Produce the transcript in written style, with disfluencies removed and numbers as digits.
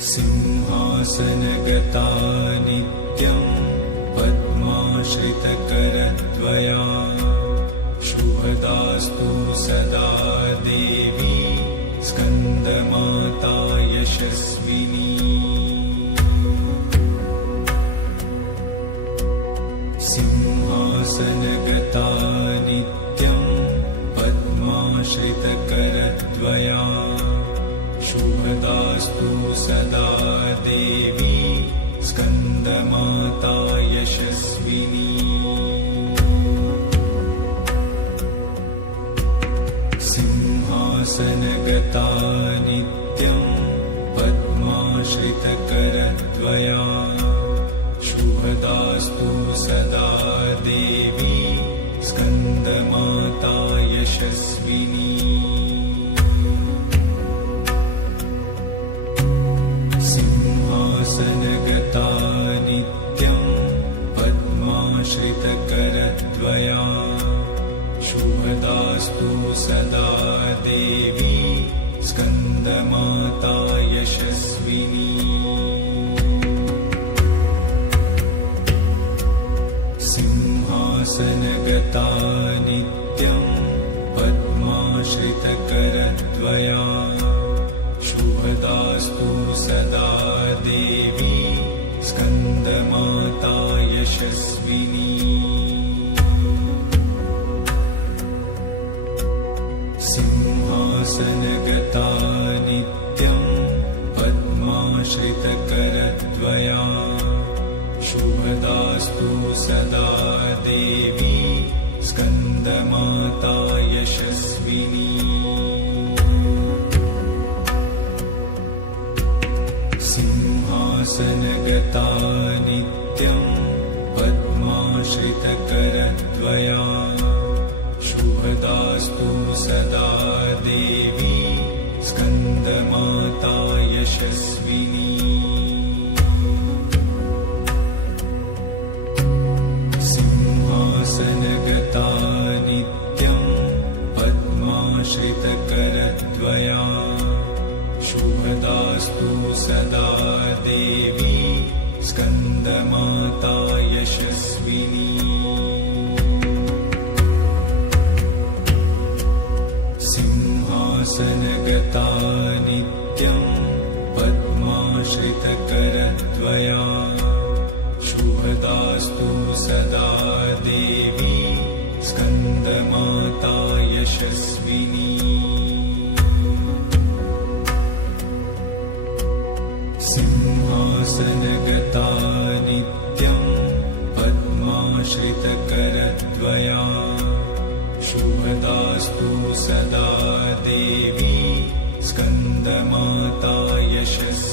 सिंहासनगता नित्यं पद्माश्रितकरद्वया शुभदास्तु सदा देवी स्कन्दमाता यशस्विनी। सिंहासनगता नित्यं पद्माश्रितकरद्वया शुभदास्तु सदा देवी स्कन्दमाता यशस्विनी। सिंहासनगता नित्यं पद्माश्रितकरद्वया शुभदास्तु सदा देवी स्कन्दमाता यशस्विनी। सिंहासनगता नित्यं पद्माश्रितकरद्वया शुभदास्तु सदा देवी स्कन्दमाता यशस्विनी। सिंहासनगता नित्यं पद्माश्रितकरद्वया शुभदास्तु सदा देवी स्कन्दमाता यशस्विनी। सिंहासनगता नित्यं पद्माश्रितकरद्वया शुभदास्तु सदा देवी स्कन्दमाता यशस्विनी। सिंहासनगता नित्यं पद्माश्रितकरद्वया शुभदास्तु सदा देवी स्कन्दमाता यशस्विनी। सिंहासनगता नित्यं पद्माश्रितकरद्वया शुभदास्तु सदा देवी स्कन्दमाता यशस्विनी। सिंहासनगता नित्यं पद्माश्रितकरद्वया शुभदास्तु सदा देवी स्कन्दमाता यशस्विनी। सिंहासनगता नित्यं पद्माश्रितकरद्वया शुभदास्तु सदा देवी स्कन्दमाता यशस्विनी।